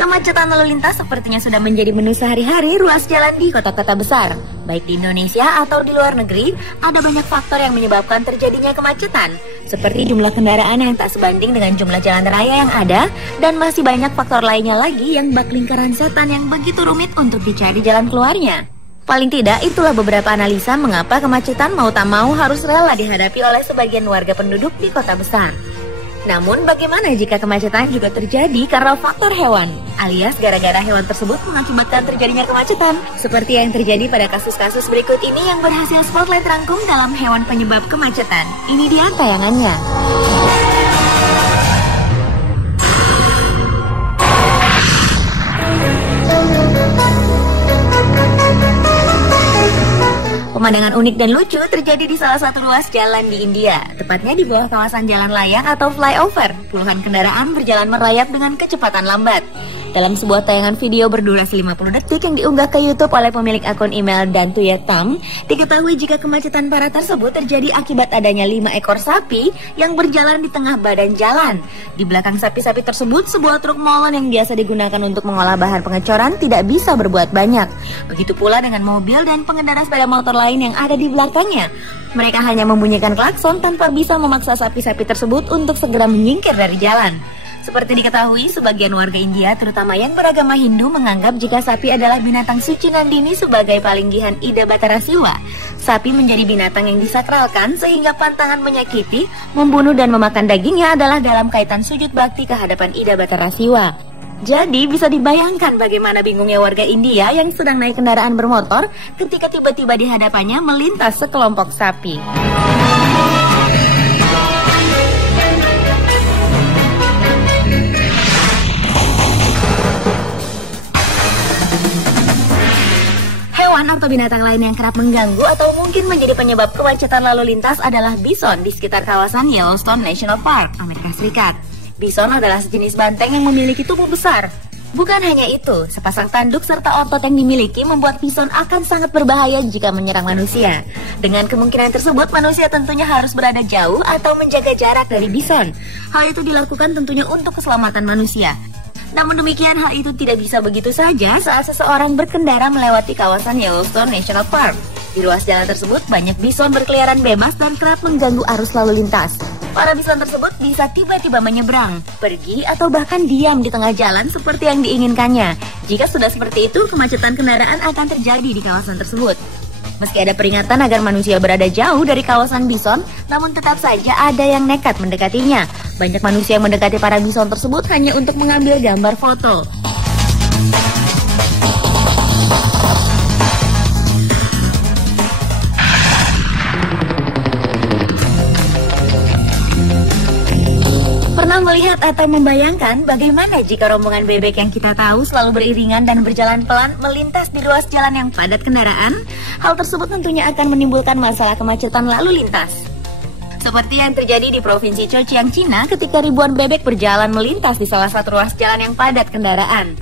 Kemacetan lalu lintas sepertinya sudah menjadi menu sehari-hari ruas jalan di kota-kota besar. Baik di Indonesia atau di luar negeri, ada banyak faktor yang menyebabkan terjadinya kemacetan. Seperti jumlah kendaraan yang tak sebanding dengan jumlah jalan raya yang ada, dan masih banyak faktor lainnya lagi yang bak lingkaran setan yang begitu rumit untuk dicari jalan keluarnya. Paling tidak, itulah beberapa analisa mengapa kemacetan mau tak mau harus rela dihadapi oleh sebagian warga penduduk di kota besar. Namun bagaimana jika kemacetan juga terjadi karena faktor hewan, alias gara-gara hewan tersebut mengakibatkan terjadinya kemacetan, seperti yang terjadi pada kasus-kasus berikut ini yang berhasil Spotlight rangkum dalam hewan penyebab kemacetan. Ini dia tayangannya. Pemandangan unik dan lucu terjadi di salah satu ruas jalan di India, tepatnya di bawah kawasan jalan layang atau flyover. Puluhan kendaraan berjalan merayap dengan kecepatan lambat. Dalam sebuah tayangan video berdurasi 50 detik yang diunggah ke YouTube oleh pemilik akun email Dantuyetam, diketahui jika kemacetan parah tersebut terjadi akibat adanya 5 ekor sapi yang berjalan di tengah badan jalan. Di belakang sapi-sapi tersebut, sebuah truk molen yang biasa digunakan untuk mengolah bahan pengecoran tidak bisa berbuat banyak. Begitu pula dengan mobil dan pengendara sepeda motor lain yang ada di belakangnya. Mereka hanya membunyikan klakson tanpa bisa memaksa sapi-sapi tersebut untuk segera menyingkir dari jalan. Seperti diketahui, sebagian warga India, terutama yang beragama Hindu, menganggap jika sapi adalah binatang suci Nandini sebagai palinggihan Ida Batara Siwa. Sapi menjadi binatang yang disakralkan sehingga pantangan menyakiti, membunuh dan memakan dagingnya adalah dalam kaitan sujud bakti ke hadapan Ida Batara Siwa. Jadi bisa dibayangkan bagaimana bingungnya warga India yang sedang naik kendaraan bermotor ketika tiba-tiba di hadapannya melintas sekelompok sapi. Atau binatang lain yang kerap mengganggu atau mungkin menjadi penyebab kemacetan lalu lintas adalah bison di sekitar kawasan Yellowstone National Park, Amerika Serikat. Bison adalah sejenis banteng yang memiliki tubuh besar. Bukan hanya itu, sepasang tanduk serta otot yang dimiliki membuat bison akan sangat berbahaya jika menyerang manusia. Dengan kemungkinan tersebut, manusia tentunya harus berada jauh atau menjaga jarak dari bison. Hal itu dilakukan tentunya untuk keselamatan manusia. Namun demikian, hal itu tidak bisa begitu saja saat seseorang berkendara melewati kawasan Yellowstone National Park. Di ruas jalan tersebut, banyak bison berkeliaran bebas dan kerap mengganggu arus lalu lintas. Para bison tersebut bisa tiba-tiba menyeberang, pergi, atau bahkan diam di tengah jalan seperti yang diinginkannya. Jika sudah seperti itu, kemacetan kendaraan akan terjadi di kawasan tersebut. Meski ada peringatan agar manusia berada jauh dari kawasan bison, namun tetap saja ada yang nekat mendekatinya. Banyak manusia yang mendekati para bison tersebut hanya untuk mengambil gambar foto. Pernah melihat atau membayangkan bagaimana jika rombongan bebek yang kita tahu selalu beriringan dan berjalan pelan melintas di ruas jalan yang padat kendaraan? Hal tersebut tentunya akan menimbulkan masalah kemacetan lalu lintas. Seperti yang terjadi di Provinsi Zhejiang, Cina ketika ribuan bebek berjalan melintas di salah satu ruas jalan yang padat kendaraan.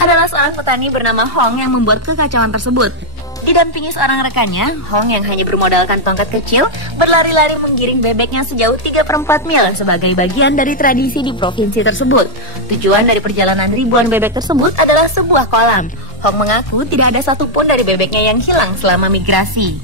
Adalah seorang petani bernama Hong yang membuat kekacauan tersebut. Didampingi seorang rekannya, Hong yang hanya bermodalkan tongkat kecil, berlari-lari menggiring bebeknya sejauh 3/4 mil sebagai bagian dari tradisi di provinsi tersebut. Tujuan dari perjalanan ribuan bebek tersebut adalah sebuah kolam. Hong mengaku tidak ada satupun dari bebeknya yang hilang selama migrasi.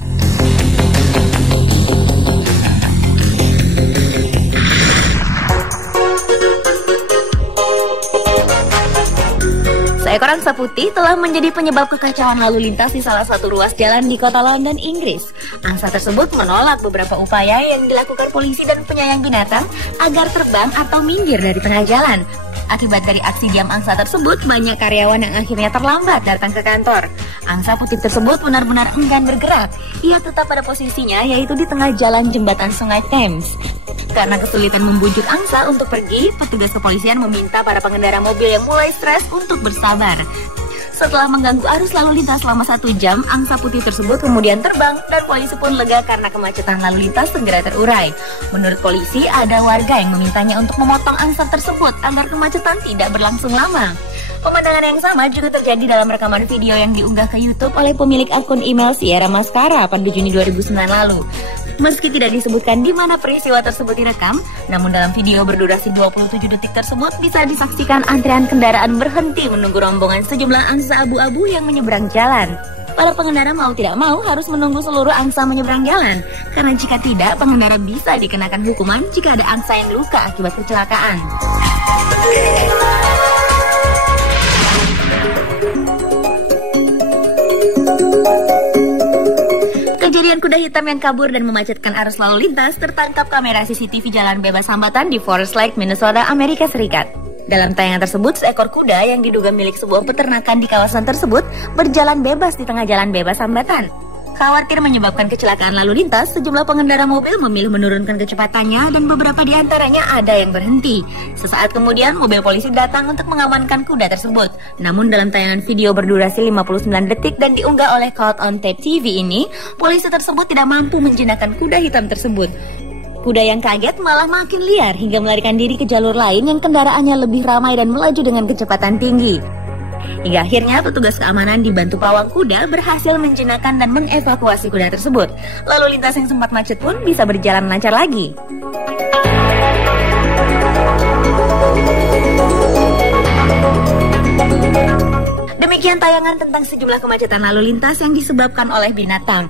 Seekor angsa putih telah menjadi penyebab kekacauan lalu lintas di salah satu ruas jalan di kota London, Inggris. Angsa tersebut menolak beberapa upaya yang dilakukan polisi dan penyayang binatang agar terbang atau minggir dari tengah jalan. Akibat dari aksi diam angsa tersebut, banyak karyawan yang akhirnya terlambat datang ke kantor. Angsa putih tersebut benar-benar enggan bergerak. Ia tetap pada posisinya, yaitu di tengah jalan jembatan Sungai Thames. Karena kesulitan membujuk angsa untuk pergi, petugas kepolisian meminta para pengendara mobil yang mulai stres untuk bersabar. Setelah mengganggu arus lalu lintas selama 1 jam, angsa putih tersebut kemudian terbang dan polisi pun lega karena kemacetan lalu lintas segera terurai. Menurut polisi, ada warga yang memintanya untuk memotong angsa tersebut agar kemacetan tidak berlangsung lama. Pemandangan yang sama juga terjadi dalam rekaman video yang diunggah ke YouTube oleh pemilik akun email Sierra Mascara pada Juni 2009 lalu. Meski tidak disebutkan di mana peristiwa tersebut direkam, namun dalam video berdurasi 27 detik tersebut bisa disaksikan antrean kendaraan berhenti menunggu rombongan sejumlah angsa abu-abu yang menyeberang jalan. Para pengendara mau tidak mau harus menunggu seluruh angsa menyeberang jalan, karena jika tidak, pengendara bisa dikenakan hukuman jika ada angsa yang luka akibat kecelakaan. Kejadian kuda hitam yang kabur dan memacetkan arus lalu lintas tertangkap kamera CCTV jalan bebas hambatan di Forest Lake, Minnesota, Amerika Serikat. Dalam tayangan tersebut, seekor kuda yang diduga milik sebuah peternakan di kawasan tersebut berjalan bebas di tengah jalan bebas hambatan. Khawatir menyebabkan kecelakaan lalu lintas, sejumlah pengendara mobil memilih menurunkan kecepatannya dan beberapa di antaranya ada yang berhenti. Sesaat kemudian, mobil polisi datang untuk mengamankan kuda tersebut. Namun dalam tayangan video berdurasi 59 detik dan diunggah oleh Caught on Tape TV ini, polisi tersebut tidak mampu menjinakkan kuda hitam tersebut. Kuda yang kaget malah makin liar hingga melarikan diri ke jalur lain yang kendaraannya lebih ramai dan melaju dengan kecepatan tinggi. Hingga akhirnya petugas keamanan dibantu pawang kuda berhasil menjinakkan dan mengevakuasi kuda tersebut. Lalu lintas yang sempat macet pun bisa berjalan lancar lagi. Demikian tayangan tentang sejumlah kemacetan lalu lintas yang disebabkan oleh binatang.